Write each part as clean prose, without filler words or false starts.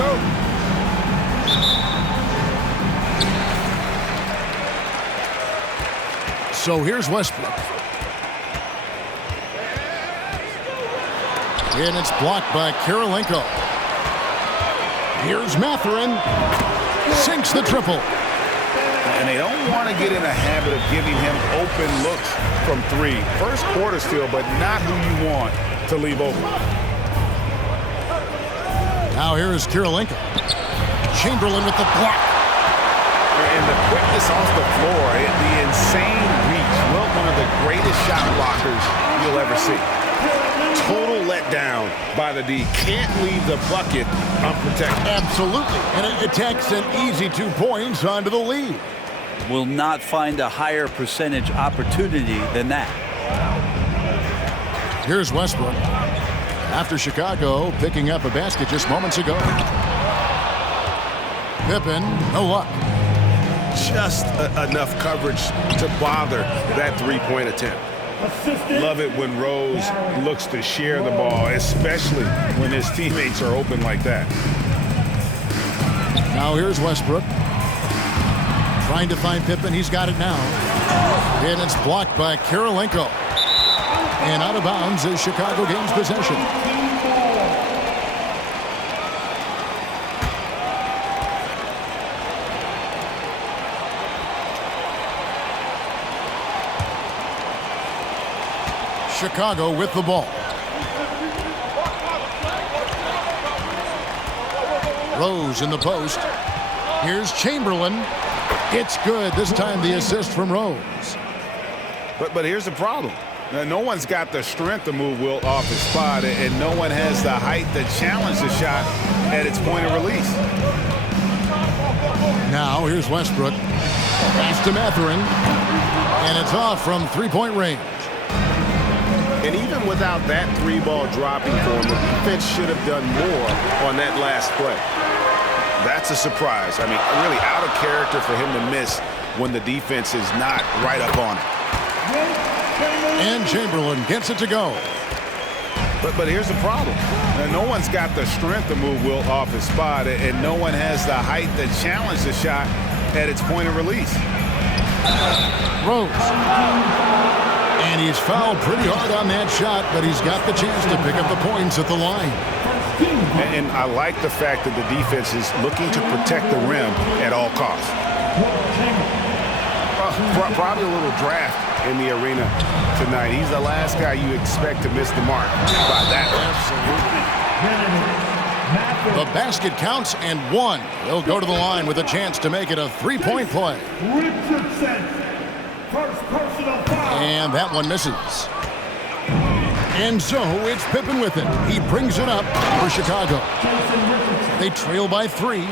Chicago. So here's Westbrook. And it's blocked by Kirilenko. Here's Mathurin. Sinks the triple. And they don't want to get in a habit of giving him open looks from three. First quarter still, but not who you want to leave open. Now here is Kirilenko. Chamberlain with the block. And the quickness off the floor, the insane reach. Well, one of the greatest shot blockers you'll ever see. Total letdown by the D. Can't leave the bucket unprotected. Absolutely. And it takes an easy 2 points onto the lead. Will not find a higher percentage opportunity than that. Here's Westbrook. After Chicago picking up a basket just moments ago. Pippen, no luck. Just enough coverage to bother that three-point attempt. Love it when Rose looks to share the ball, especially when his teammates are open like that. Now here's Westbrook. Trying to find Pippen. He's got it now. And it's blocked by Kirilenko. And out of bounds is Chicago gains possession. Chicago with the ball. Rose in the post. Here's Chamberlain. It's good. This time the assist from Rose. But here's the problem. Now, no one's got the strength to move Wilt off his spot, and no one has the height to challenge the shot at its point of release. Now here's Westbrook. Pass to Mathurin. And it's off from three-point range. And even without that three-ball dropping for him, the defense should have done more on that last play. That's a surprise. I mean, really out of character for him to miss when the defense is not right up on it. And Chamberlain gets it to go. But here's the problem. Now, no one's got the strength to move Wilt off his spot, and no one has the height to challenge the shot at its point of release. Rose. And he's fouled pretty hard on that shot, but he's got the chance to pick up the points at the line. And I like the fact that the defense is looking to protect the rim at all costs. Probably a little draft in the arena tonight. He's the last guy you expect to miss the mark by that. Absolutely. The basket counts and one. He'll go to the line with a chance to make it a three-point play. And that one misses. And so it's Pippen with it. He brings it up for Chicago. They trail by 3.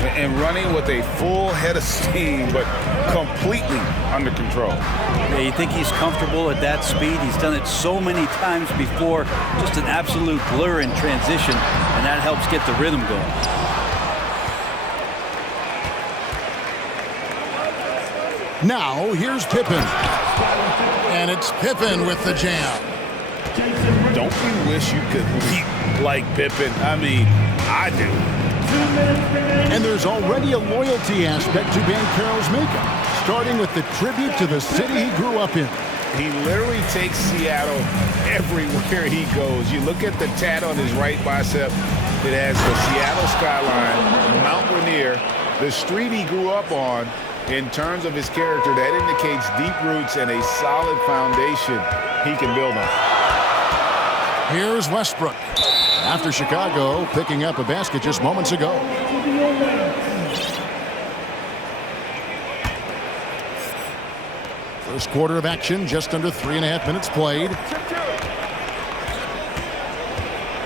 And running with a full head of steam, but completely under control. Yeah, you think he's comfortable at that speed? He's done it so many times before. Just an absolute blur in transition, and that helps get the rhythm going. Now here's Pippen. And it's Pippen with the jam. Don't you wish you could leap like Pippen? I mean, I do. And there's already a loyalty aspect to Banchero's makeup, starting with the tribute to the city he grew up in. He literally takes Seattle everywhere he goes. You look at the tat on his right bicep. It has the Seattle skyline, Mount Rainier, the street he grew up on. In terms of his character, that indicates deep roots and a solid foundation he can build on. Here's Westbrook. After Chicago picking up a basket just moments ago. First quarter of action, just under 3.5 minutes played.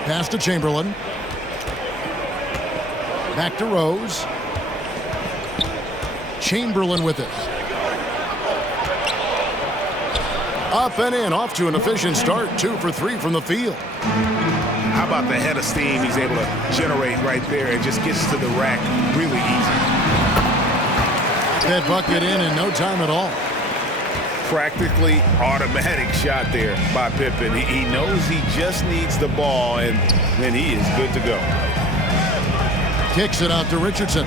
Pass to Chamberlain. Back to Rose. Chamberlain with it. Up and in, off to an efficient start. 2 for 3 from the field. How about the head of steam he's able to generate right there? It just gets to the rack really easy. That bucket in no time at all. Practically automatic shot there by Pippen. He knows he just needs the ball, and then he is good to go. Kicks it out to Richardson.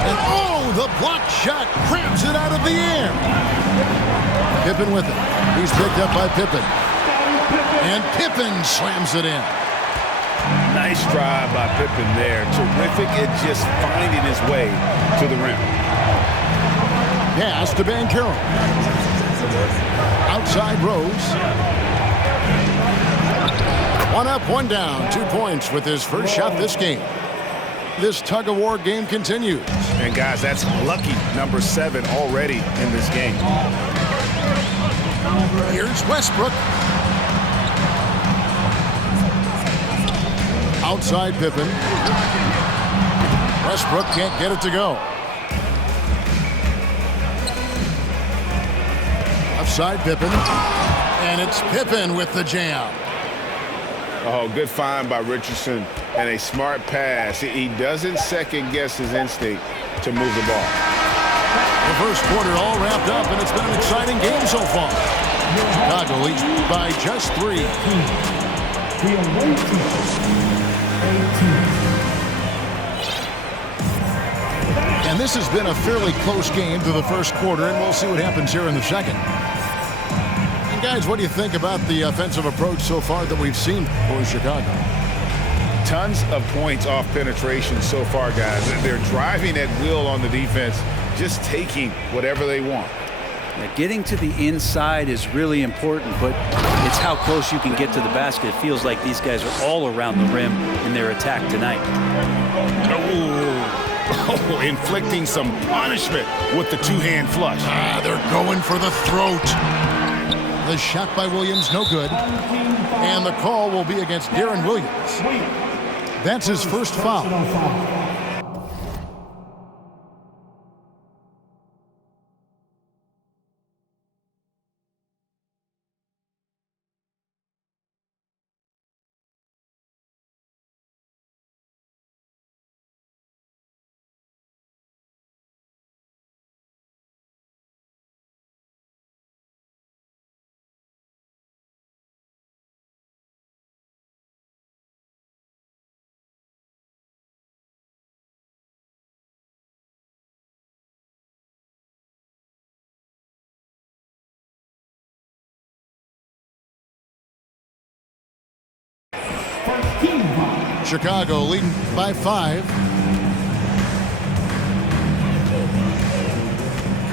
And oh, the block shot grabs it out of the air. Pippen with it. He's picked up by Pippen. And Pippen slams it in. Nice drive by Pippen there. Terrific at just finding his way to the rim. Pass to Banchero. Outside Rose. One up, one down. 2 points with his first shot this game. This tug-of-war game continues. And guys, that's lucky number 7 already in this game. Here's Westbrook. Outside Pippen. Westbrook can't get it to go. Offside Pippen. And it's Pippen with the jam. Oh, good find by Richardson and a smart pass. He doesn't second-guess his instinct to move the ball. The first quarter all wrapped up, and it's been an exciting game so far. Chicago leads by just 3. And this has been a fairly close game to the first quarter, and we'll see what happens here in the second. And guys, what do you think about the offensive approach so far that we've seen for Chicago? Tons of points off penetration so far, guys. They're driving at will on the defense, just taking whatever they want. Now, getting to the inside is really important, but it's how close you can get to the basket. It feels like these guys are all around the rim in their attack tonight. Oh, inflicting some punishment with the two-hand flush. They're going for the throat. The shot by Williams, no good. And the call will be against Deron Williams. That's his first foul. Chicago leading by 5.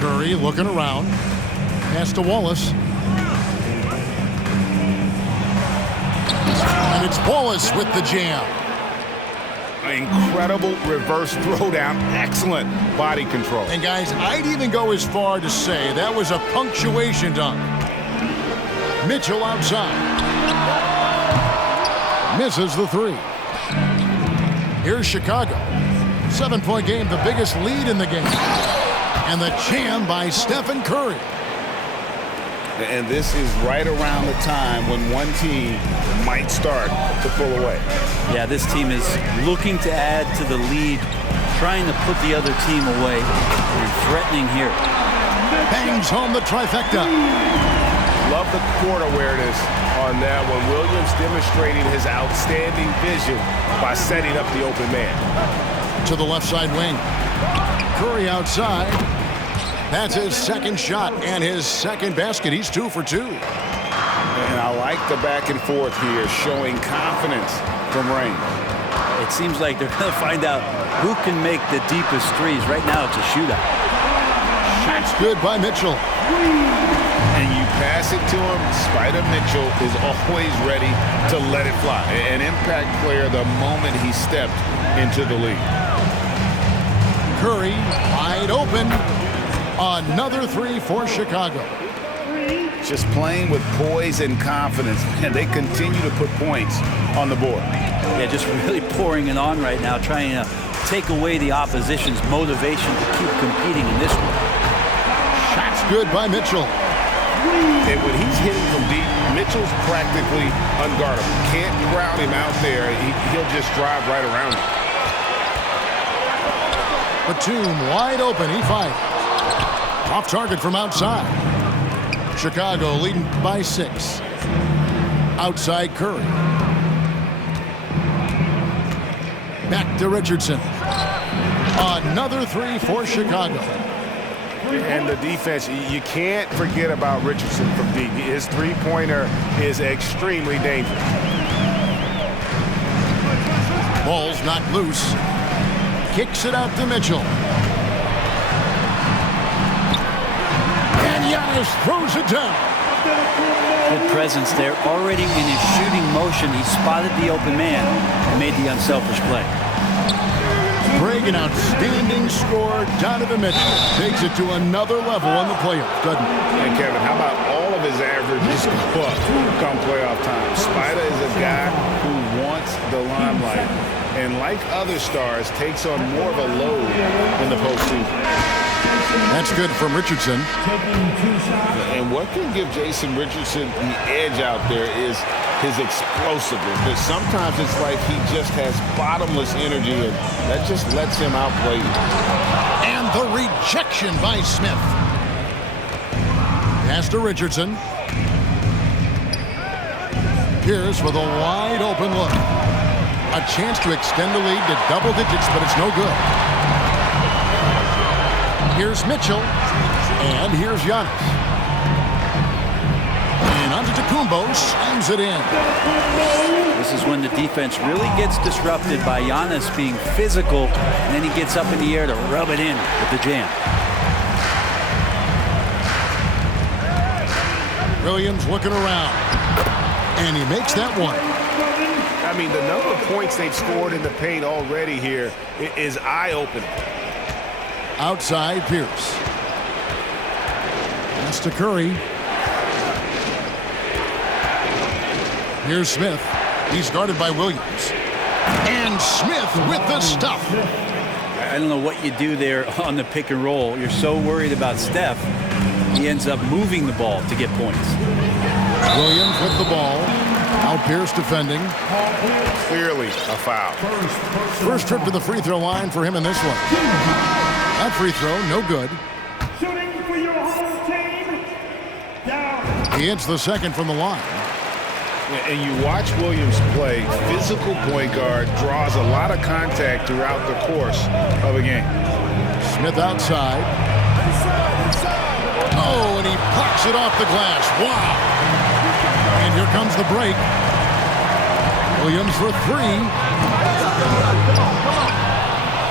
Curry looking around. Pass to Wallace. And it's Wallace with the jam. Incredible reverse throwdown. Excellent body control. And guys, I'd even go as far to say that was a punctuation dunk. Mitchell outside. Misses the 3. Here's Chicago. 7-point game, the biggest lead in the game. And the jam by Stephen Curry. And this is right around the time when one team might start to pull away. Yeah, this team is looking to add to the lead, trying to put the other team away, and threatening here. Bangs home the trifecta. Love the court awareness on that one. Williams demonstrating his outstanding vision by setting up the open man. To the left side wing. Curry outside. That's his second shot and his second basket. He's 2 for 2. And I like the back and forth here, showing confidence from Rain. It seems like they're going to find out who can make the deepest threes. Right now, it's a shootout. Shot's good by Mitchell. And you pass it to him. Spider Mitchell is always ready to let it fly. An impact player the moment he stepped into the league. Curry wide open. Another 3 for Chicago. Just playing with poise and confidence, and they continue to put points on the board. Yeah, just really pouring it on right now, trying to take away the opposition's motivation to keep competing in this one. Shot's good by Mitchell. And when he's hitting from deep, Mitchell's practically unguardable. Can't crowd him out there. He'll just drive right around him. Batum wide open. He fights. Off target from outside. Chicago leading by 6. Outside Curry. Back to Richardson. Another three for Chicago. And the defense, you can't forget about Richardson from deep. His three-pointer is extremely dangerous. Ball's knocked loose. Kicks it out to Mitchell. And Giannis throws it down. Good presence there. Already in his shooting motion, he spotted the open man and made the unselfish play. Greg, an outstanding scorer. Donovan Mitchell takes it to another level on the playoff, doesn't he? And Kevin, how about all of his averages go up come playoff time? Spider is a guy who wants the limelight, and like other stars, takes on more of a load in the postseason. That's good from Richardson. And what can give Jason Richardson the edge out there is his explosiveness. But sometimes it's like he just has bottomless energy, and that just lets him outplay you. And the rejection by Smith. Pass to Richardson. Pierce with a wide open look. A chance to extend the lead to double digits, but it's no good. Here's Mitchell, and here's Giannis. And Antetokounmpo slams it in. This is when the defense really gets disrupted by Giannis being physical, and then he gets up in the air to rub it in with the jam. Williams looking around, and he makes that one. I mean, the number of points they've scored in the paint already here is eye-opening. Outside, Pierce. Pass to Curry. Here's Smith. He's guarded by Williams. And Smith with the stuff. I don't know what you do there on the pick and roll. You're so worried about Steph, he ends up moving the ball to get points. Williams with the ball. Out Pierce defending. Clearly a foul. First trip to the free throw line for him in this one. That free throw, no good. Shooting for your home team. Down. He hits the second from the line. And you watch Williams play, physical point guard, draws a lot of contact throughout the course of a game. Smith outside. Oh, and he pucks it off the glass. Wow. And here comes the break. Williams for three.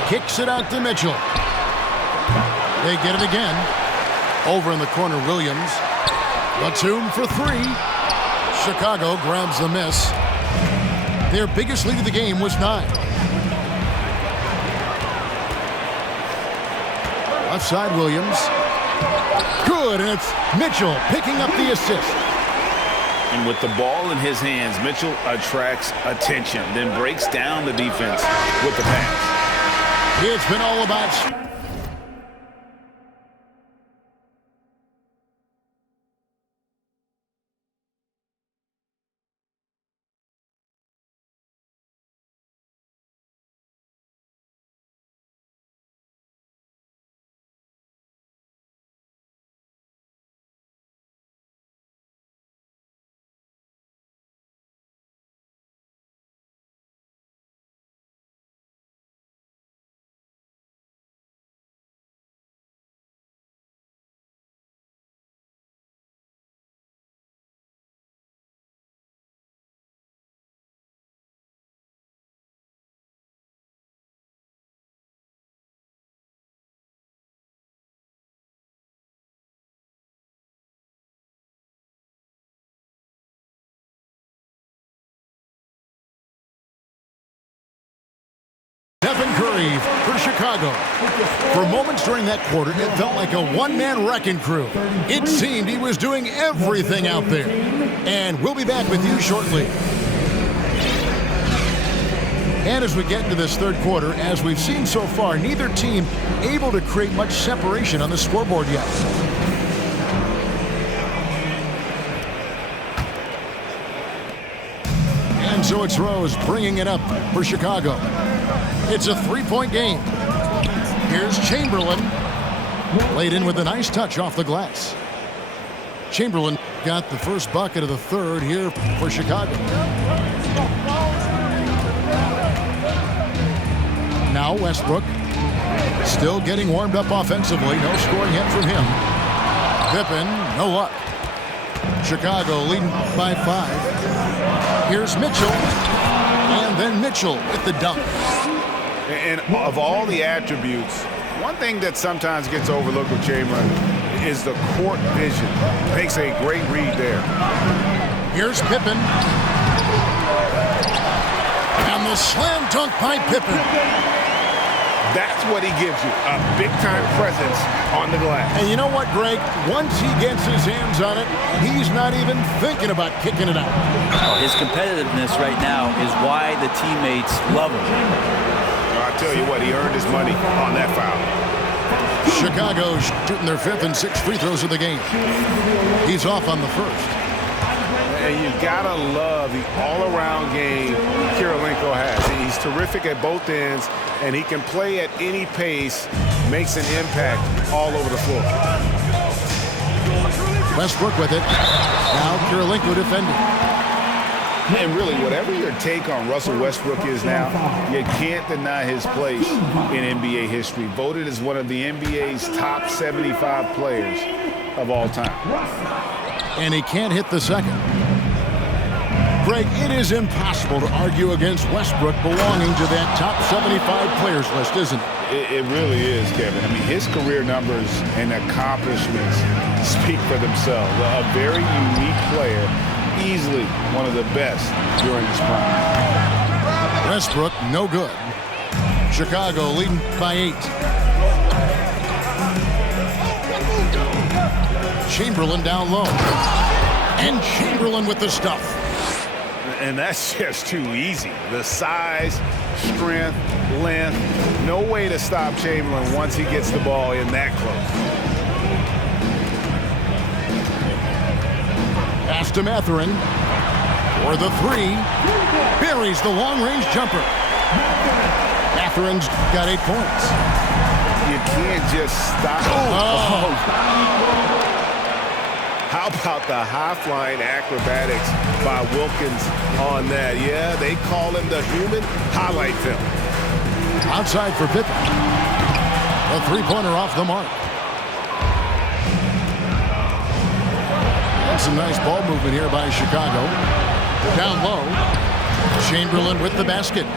Kicks it out to Mitchell. They get it again. Over in the corner, Williams. Batum for three. Chicago grabs the miss. Their biggest lead of the game was 9. Left side, Williams. Good, and it's Mitchell picking up the assist. And with the ball in his hands, Mitchell attracts attention, then breaks down the defense with the pass. It's been all about... Stephen Curry for Chicago. For moments during that quarter, it felt like a one-man wrecking crew. It seemed he was doing everything out there. And we'll be back with you shortly. And as we get into this third quarter, as we've seen so far, neither team able to create much separation on the scoreboard yet. And so it's Rose bringing it up for Chicago. It's a three-point game. Here's Chamberlain. Laid in with a nice touch off the glass. Chamberlain got the first bucket of the third here for Chicago. Now Westbrook still getting warmed up offensively. No scoring hit from him. Pippen, no luck. Chicago leading by 5. Here's Mitchell. And then Mitchell with the dunk. And of all the attributes, one thing that sometimes gets overlooked with Chamberlain is the court vision. Makes a great read there. Here's Pippen. And the slam dunk by Pippen. That's what he gives you, a big-time presence on the glass. And you know what, Greg? Once he gets his hands on it, he's not even thinking about kicking it out. Oh, his competitiveness right now is why the teammates love him. I'll tell you what, he earned his money on that foul. Chicago shooting their 5th and 6th free throws of the game. He's off on the first. And you gotta love the all-around game Kirilenko has. He's terrific at both ends, and he can play at any pace, makes an impact all over the floor. Westbrook with it. Now Kirilenko defending. And really, whatever your take on Russell Westbrook is now, you can't deny his place in NBA history. Voted as one of the NBA's top 75 players of all time. And he can't hit the second. Greg, it is impossible to argue against Westbrook belonging to that top 75 players list, isn't it? It really is, Kevin. I mean, his career numbers and accomplishments speak for themselves. A very unique player, easily one of the best during his prime. Westbrook, no good. Chicago leading by 8. Chamberlain down low. And Chamberlain with the stuff. And that's just too easy. The size, strength, length, no way to stop Chamberlain once he gets the ball in that close. Pass to Mathurin. For the 3. Buries the long-range jumper. Mathurin's got 8 points. You can't just stop. Oh. How about the high-flying acrobatics by Wilkins on that? Yeah, they call him the human highlight film. Outside for Pippen. A 3-pointer off the mark. And some nice ball movement here by Chicago. Down low. Chamberlain with the basket.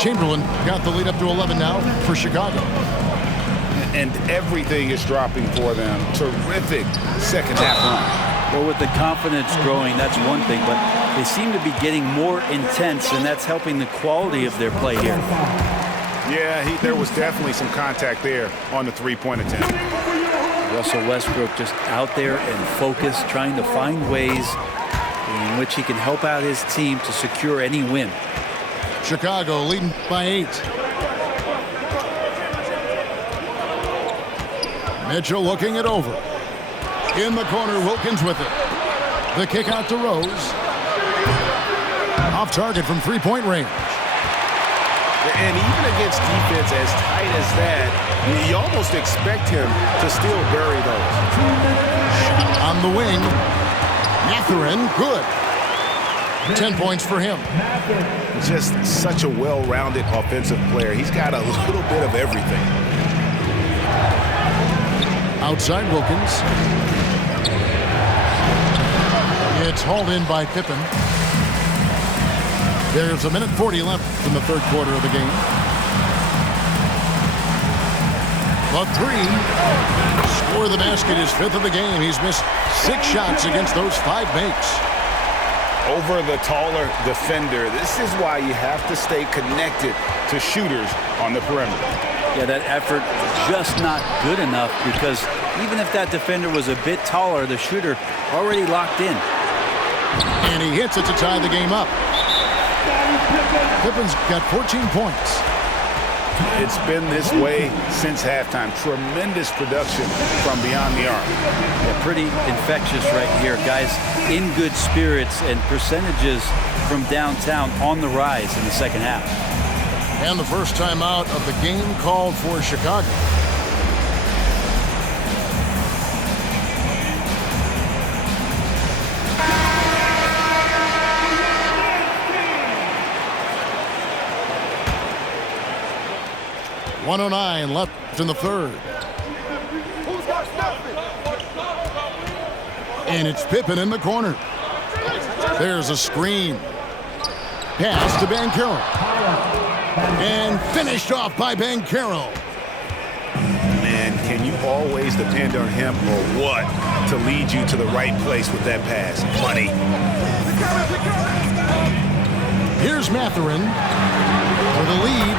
Chamberlain got the lead up to 11 now for Chicago. And everything is dropping for them. Terrific second half run. Well, with the confidence growing, that's one thing, but they seem to be getting more intense, and that's helping the quality of their play here. Yeah, there was definitely some contact there on the three-point attempt. Russell Westbrook just out there and focused, trying to find ways in which he can help out his team to secure any win. Chicago leading by 8. Mitchell looking it over. In the corner, Wilkins with it. The kick out to Rose. Off target from 3-point range. And even against defense as tight as that, you almost expect him to still bury those. On the wing. Mathurin, good. 10 points for him. Just such a well-rounded offensive player. He's got a little bit of everything. Outside Wilkins. It's hauled in by Pippen. There's a minute 40 left in the third quarter of the game. The 3. Score the basket, his 5th of the game. He's missed 6 shots against those 5 makes. Over the taller defender. This is why you have to stay connected to shooters on the perimeter. Yeah, that effort just not good enough, because even if that defender was a bit taller, the shooter already locked in. And he hits it to tie the game up. Pippen's got 14 points. It's been this way since halftime. Tremendous production from beyond the arc. Yeah, pretty infectious right here. Guys in good spirits, and percentages from downtown on the rise in the second half. And the first time out of the game called for Chicago. 1:09 left in the third. And it's Pippen in the corner. There's a screen. Pass to Banchero. And finished off by Banchero. Man, can you always depend on him or what to lead you to the right place with that pass? Money. Here's Mathurin for the lead.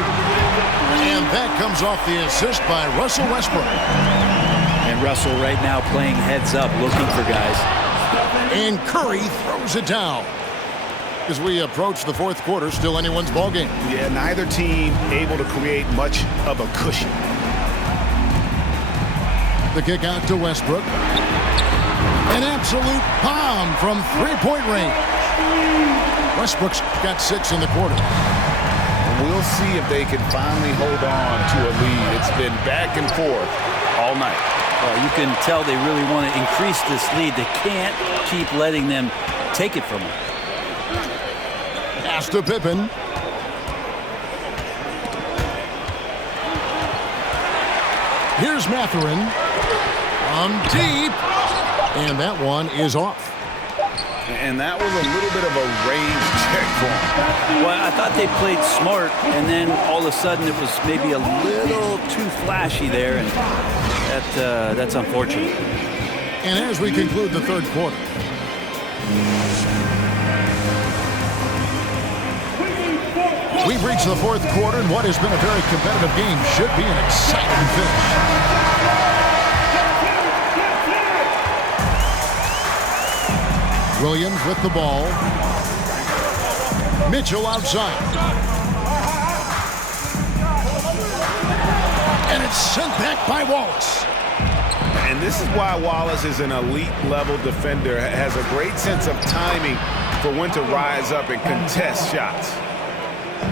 And that comes off the assist by Russell Westbrook. And Russell right now playing heads up, looking for guys. And Curry throws it down. As we approach the fourth quarter, still anyone's ballgame. Yeah, neither team able to create much of a cushion. The kick out to Westbrook. An absolute bomb from three-point range. Westbrook's got 6 in the quarter. And we'll see if they can finally hold on to a lead. It's been back and forth all night. You can tell they really want to increase this lead. They can't keep letting them take it from them. Pass to Pippen. Here's Mathurin. From deep. And that one is off. And that was a little bit of a range check for him. Well, I thought they played smart, and then all of a sudden it was maybe a little too flashy there, and that's unfortunate. And as we conclude the third quarter, we've reached the fourth quarter, and what has been a very competitive game should be an exciting finish. Williams with the ball. Mitchell outside. And it's sent back by Wallace. And this is why Wallace is an elite level defender, has a great sense of timing for when to rise up and contest shots.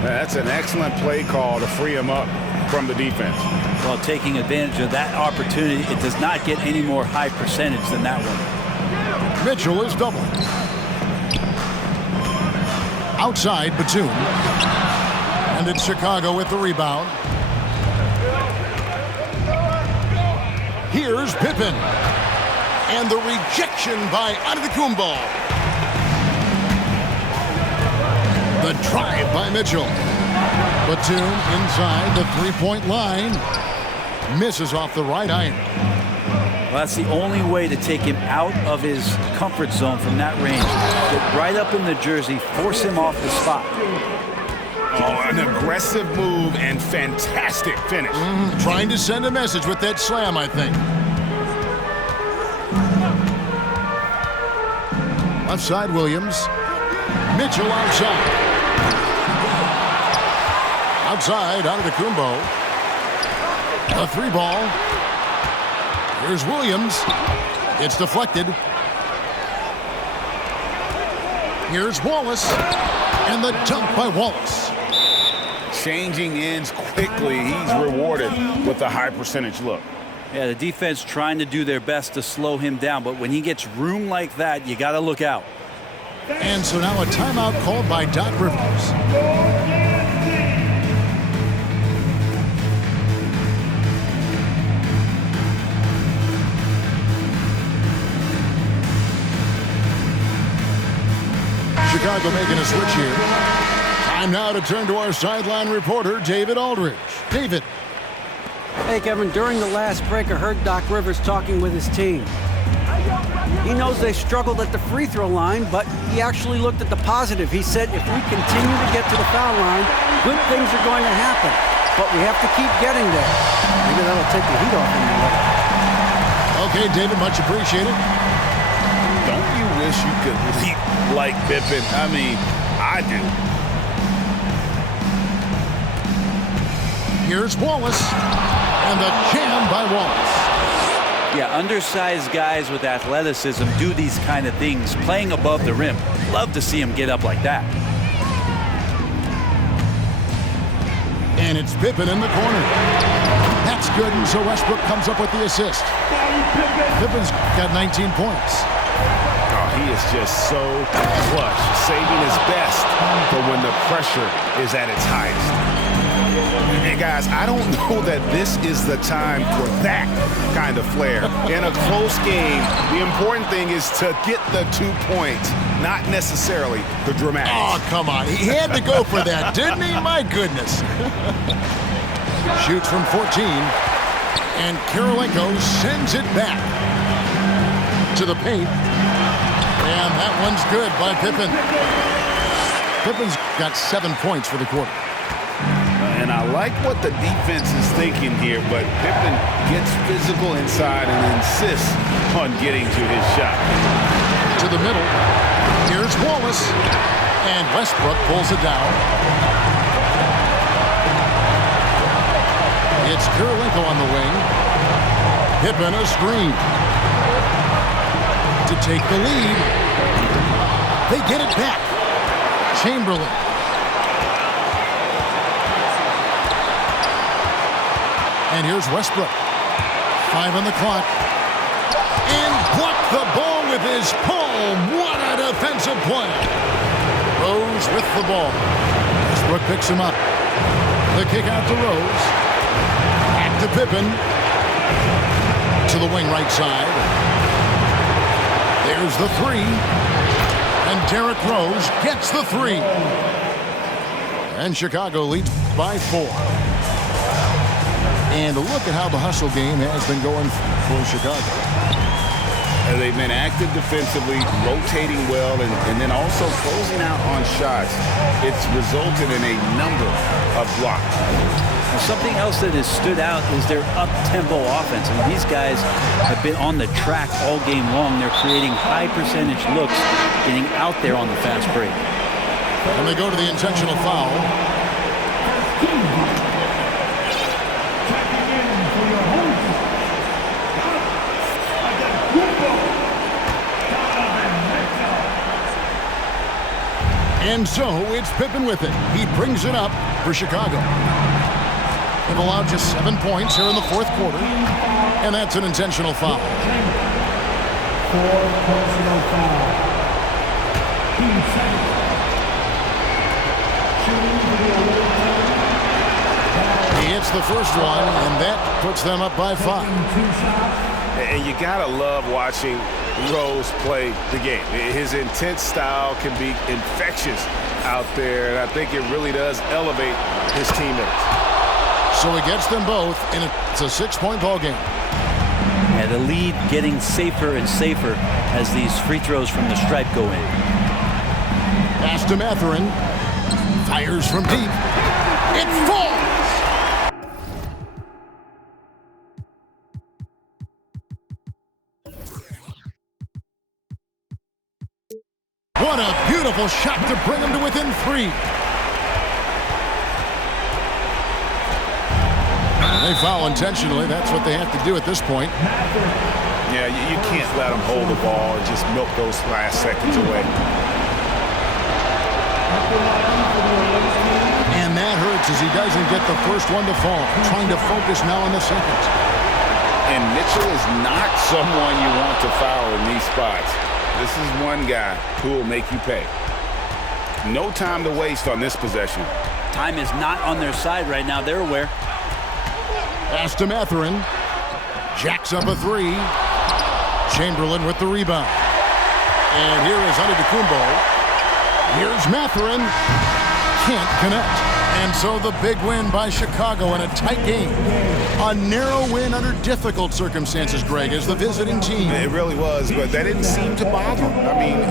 That's an excellent play call to free him up from the defense. Well, taking advantage of that opportunity, it does not get any more high percentage than that one. Mitchell is double. Outside, Batum. And it's Chicago with the rebound. Here's Pippen. And the rejection by Antetokounmpo. The drive by Mitchell. Batum inside the three-point line. Misses off the right iron. Well, that's the only way to take him out of his comfort zone from that range. Get right up in the jersey, force him off the spot. Oh, an aggressive move and fantastic finish. Trying to send a message with that slam, I think. Left side, Williams. Mitchell outside. Outside, Antetokounmpo. A three ball. Here's Williams. It's deflected. Here's Wallace. And the dunk by Wallace. Changing ends quickly. He's rewarded with a high percentage look. Yeah, the defense trying to do their best to slow him down, but when he gets room like that, you got to look out. And so now a timeout called by Doc Rivers. Chicago making a switch here. Time now to turn to our sideline reporter, David Aldridge. David. Hey, Kevin, during the last break, I heard Doc Rivers talking with his team. He knows they struggled at the free throw line, but he actually looked at the positive. He said, if we continue to get to the foul line, good things are going to happen. But we have to keep getting there. Maybe that'll take the heat off him a little. Okay, David, much appreciated. Don't you wish you could leap like Pippen? I mean, I do. Here's Wallace. And the jam by Wallace. Yeah, undersized guys with athleticism do these kind of things, playing above the rim. Love to see him get up like that. And it's Pippen in the corner. That's good, and so Westbrook comes up with the assist. Pippen's got 19 points. Oh, he is just so clutch, saving his best for when the pressure is at its highest. And guys, I don't know that this is the time for that kind of flair. In a close game, the important thing is to get the 2 points, not necessarily the dramatics. Oh, come on. He had to go for that, didn't he? My goodness. Shoots from 14. And Kirilenko sends it back to the paint. And that one's good by Pippen. Pippen's got 7 points for the quarter. And I like what the defense is thinking here, but Pippen gets physical inside and insists on getting to his shot. To the middle. Here's Wallace. And Westbrook pulls it down. It's Kirilenko on the wing. Pippen a screen. To take the lead. They get it back. Chamberlain. And here's Westbrook. 5 on the clock. And blocked the ball with his palm. What a defensive play. Rose with the ball. Westbrook picks him up. The kick out to Rose. Back to Pippen. To the wing right side. There's the three. And Derrick Rose gets the three. And Chicago leads by 4. And look at how the hustle game has been going for Chicago. And they've been active defensively, rotating well, and then also closing out on shots. It's resulted in a number of blocks. Now, something else that has stood out is their up-tempo offense. I mean, these guys have been on the track all game long. They're creating high-percentage looks, getting out there on the fast break. And they go to the intentional foul. And so it's Pippen with it. He brings it up for Chicago. They've allowed just 7 points here in the fourth quarter. And that's an intentional foul. 4 personal foul. Team second. Shooting for the away team. He hits the first one, and that puts them up by 5. 2 shots. And you gotta love watching Rose play the game. His intense style can be infectious out there, and I think it really does elevate his teammates. So he gets them both, and it's a 6-point ball game. And the lead getting safer and safer as these free throws from the stripe go in. Pass to Mathurin. Fires from deep. It falls! What a beautiful shot to bring him to within 3. They foul intentionally. That's what they have to do at this point. Yeah, you can't let them hold the ball and just milk those last seconds away. And that hurts as he doesn't get the first one to fall. Trying to focus now on the second. And Mitchell is not someone you want to foul in these spots. This is one guy who will make you pay. No time to waste on this possession. Time is not on their side right now. They're aware. Pass to Mathurin. Jacks up a 3. Chamberlain with the rebound. And here is Antetokounmpo. Here's Mathurin. Can't connect. And so the big win by Chicago in a tight game. A narrow win under difficult circumstances, Greg, as the visiting team. It really was, but that didn't seem to bother him. I mean,